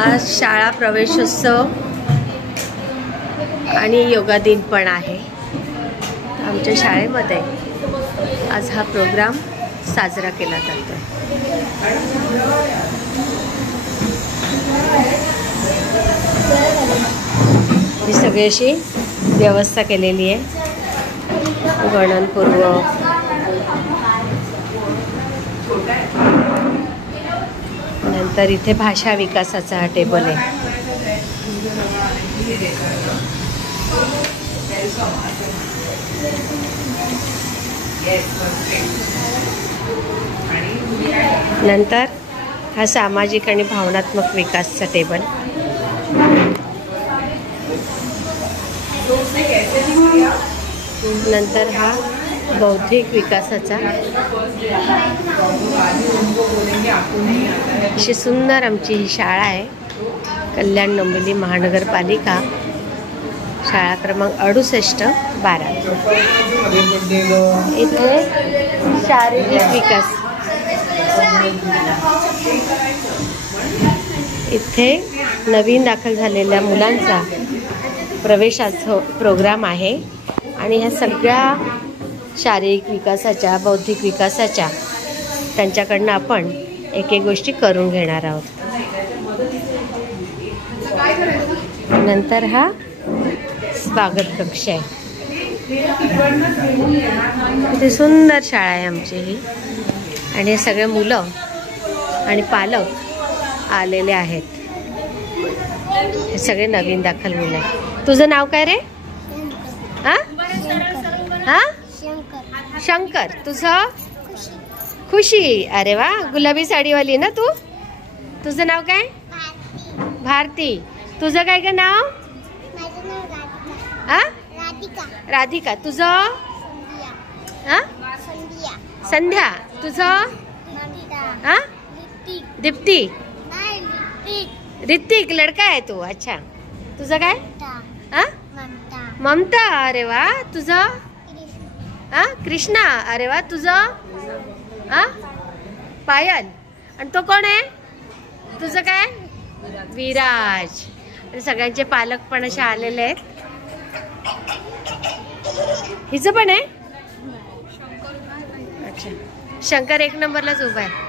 आज शाळा प्रवेशोत्सव आणि योगा दिन पण आहे आमच्या शाळेमध्ये। आज हा प्रोग्राम साजरा केला जातो। ही सगळी अशी व्यवस्था केलेली आहे गणनपूर्वक। नंतर इथे भाषा विकासाचा हा टेबल आहे। नंतर हा सामाजिक आणि भावनात्मक विकासचा टेबल। नंतर हा बौद्धिक विकासाचा। अशी सुंदर आमची ही शाळा आहे, कल्याण डोंबिवली महानगरपालिका, शाळा क्रमांक 68-12। इथे शारीरिक विकास, इथे नवीन दाखल झालेल्या मुलांचा प्रवेशाचा प्रोग्राम आहे आणि ह्या सगळ्या शारीरिक विकासाच्या, बौद्धिक विकासाच्या त्यांच्याकडनं आपण एक एक गोष्टी करून घेणार आहोत। नंतर हा स्वागत कक्ष आहे। इथे सुंदर शाळा आहे आमची ही आणि हे सगळे मुलं आणि पालक आलेले आहेत। हे सगळे नवीन दाखल मुलं आहेत। तुझं नाव काय रे? हा हा शंकर। तुझं? खुशी। अरे वा, गुलाबी साडीवाली ना तू? तुझं नाव काय? भारती। तुझं काय का नाव? हा राधिका। तुझं? हा संध्या। तुझं? हा दीप्ती। ऋतिक लड़का है तू? अच्छा। तुझं काय? हा ममता। अरे वा। तुझं? हा कृष्णा। अरे वा। तुझं? हा पायल। आणि तो कोण आहे? तुझं काय? विराज। आणि सगळ्यांचे पालक पण असे आलेले आहेत। हिचं पण आहे? अच्छा। शंकर 1 नंबरलाच उभा आहे।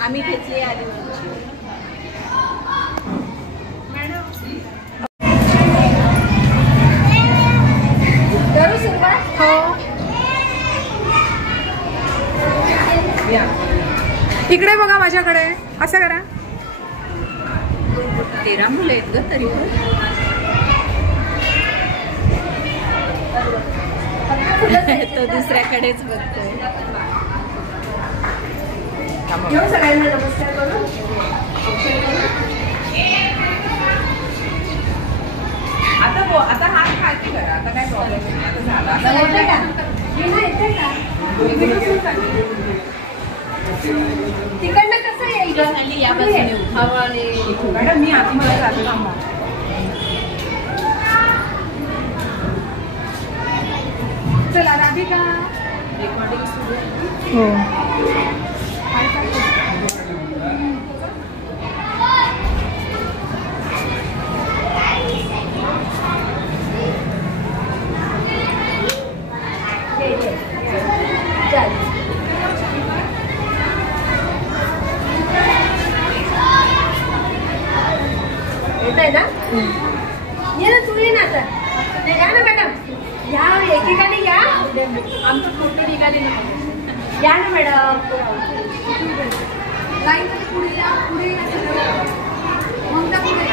आम्ही घेतली आली करू सुरुवात। हो इकडे बघा माझ्याकडे, असं करा। 13 मुलं आहेत ग तरी। तो दुसऱ्याकडेच बघतोय। सगळ्यांना नमस्कार करू। आता हात खाली करा, आता काय प्रॉब्लेम तिकडनं कसं येईल ग? या बाजूने हवाने। मॅडम मी आतमध्ये जाते। चला राधिका। रेकॉर्डिंग सुरू आहे। हो। येत ना? ये ना, तू ये ना आता। या ना मॅडम, या एकेकाने या। आमचं फोटो निघाले ना। या ना मॅडम। लाईन पुढे या, पुढे ममता पुढे।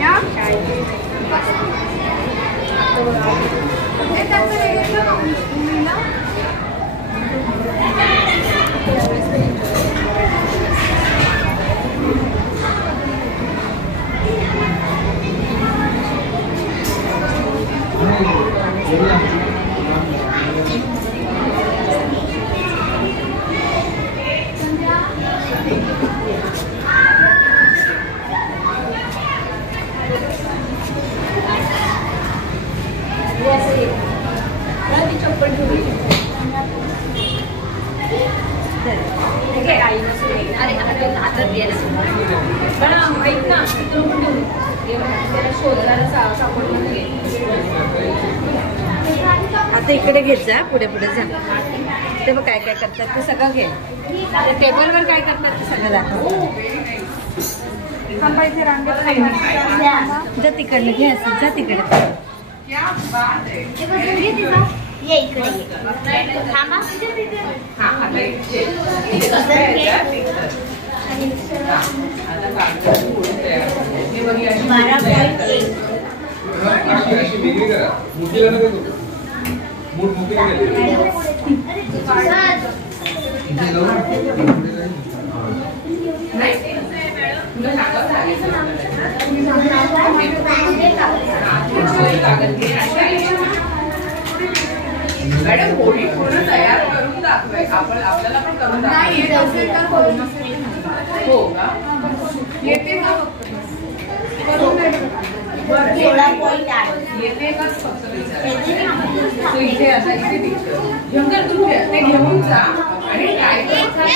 या आता इकडे घेत जा, पुढे पुढे जा. ते बघ काय काय करतात ते सगळं घे. टेबलवर काय करतात ते सगळं दाखव. जा तिकडनं घे, असं जा तिकडे. मॅडम होळी पूर्ण तयार करून दाखवाय आपण, आपल्याला पण करून दाखवायचं हो का? येते का येते का फक्त विचारायचं. इथे आता इथे पिक्चर नंतर तुम्ही ते घेऊन जा आणि ट्राय करा.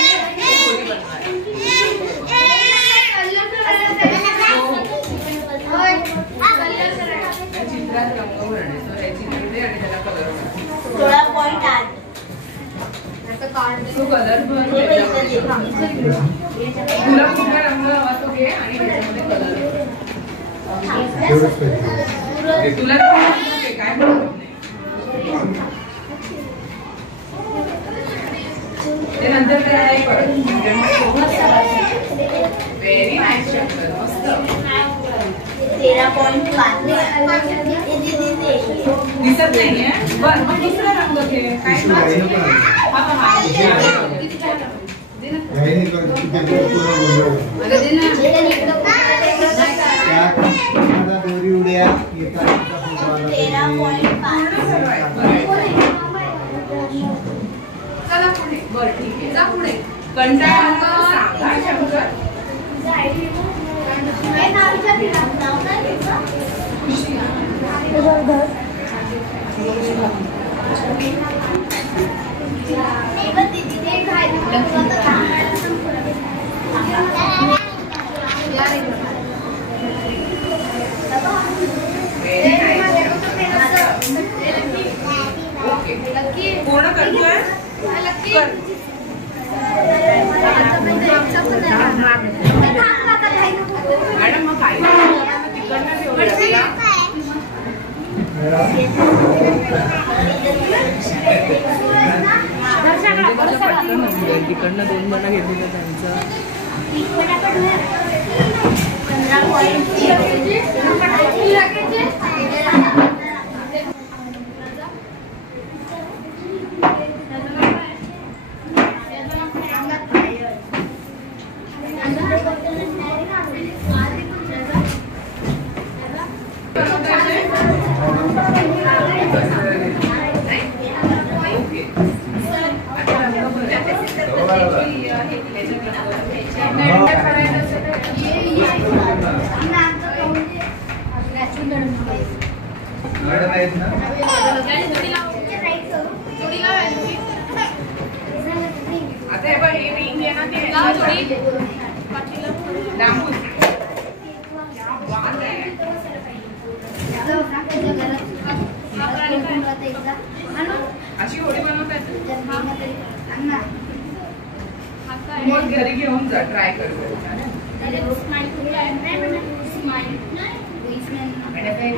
चित्रात रंग भरणे याची निवडे आणि त्याला कलर तो कलर भर. तुला कुठला रंग हवा तो घे आणि त्याच्यामध्ये कलर तुला काय ते नंतर त्याला एक व्हेरी नाईस शब्द मस्त. 13.5 दिसत नाहीये. बरं मग दुसरा रंग घे. काय दोरी उड्या चला पुढे. बरं ठीक आहे जा पुढे. कंटाळा सांगा शंकर. पूर्ण करतोय. मॅडम मग काय तिकडनं तिकडनं 2 जण घेतलेलं त्यांचं. आता हे बघ हे रिंग आहे ना ते डांबून अशी होळी बनवता येते. मग घरी घेऊन जा ट्राय कर.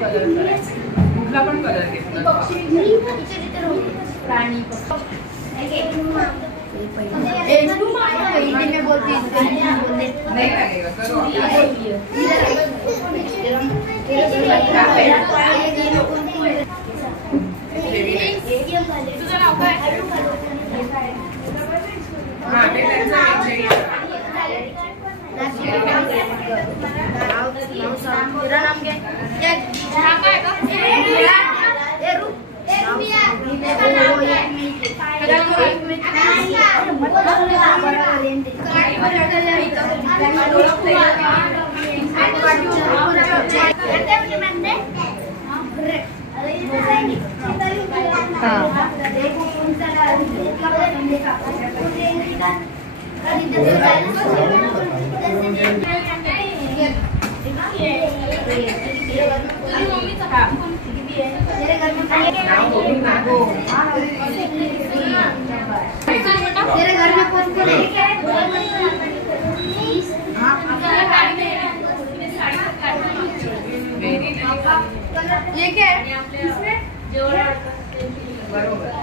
कलर कुठला पण कलर घेतला प्राणी नहीं लगेगा करो. तुझं नाव काय? हां ते त्यांचं नाव काय का? तेरे घर में कौन कौन है? ये क्या है? इसमें बरोबर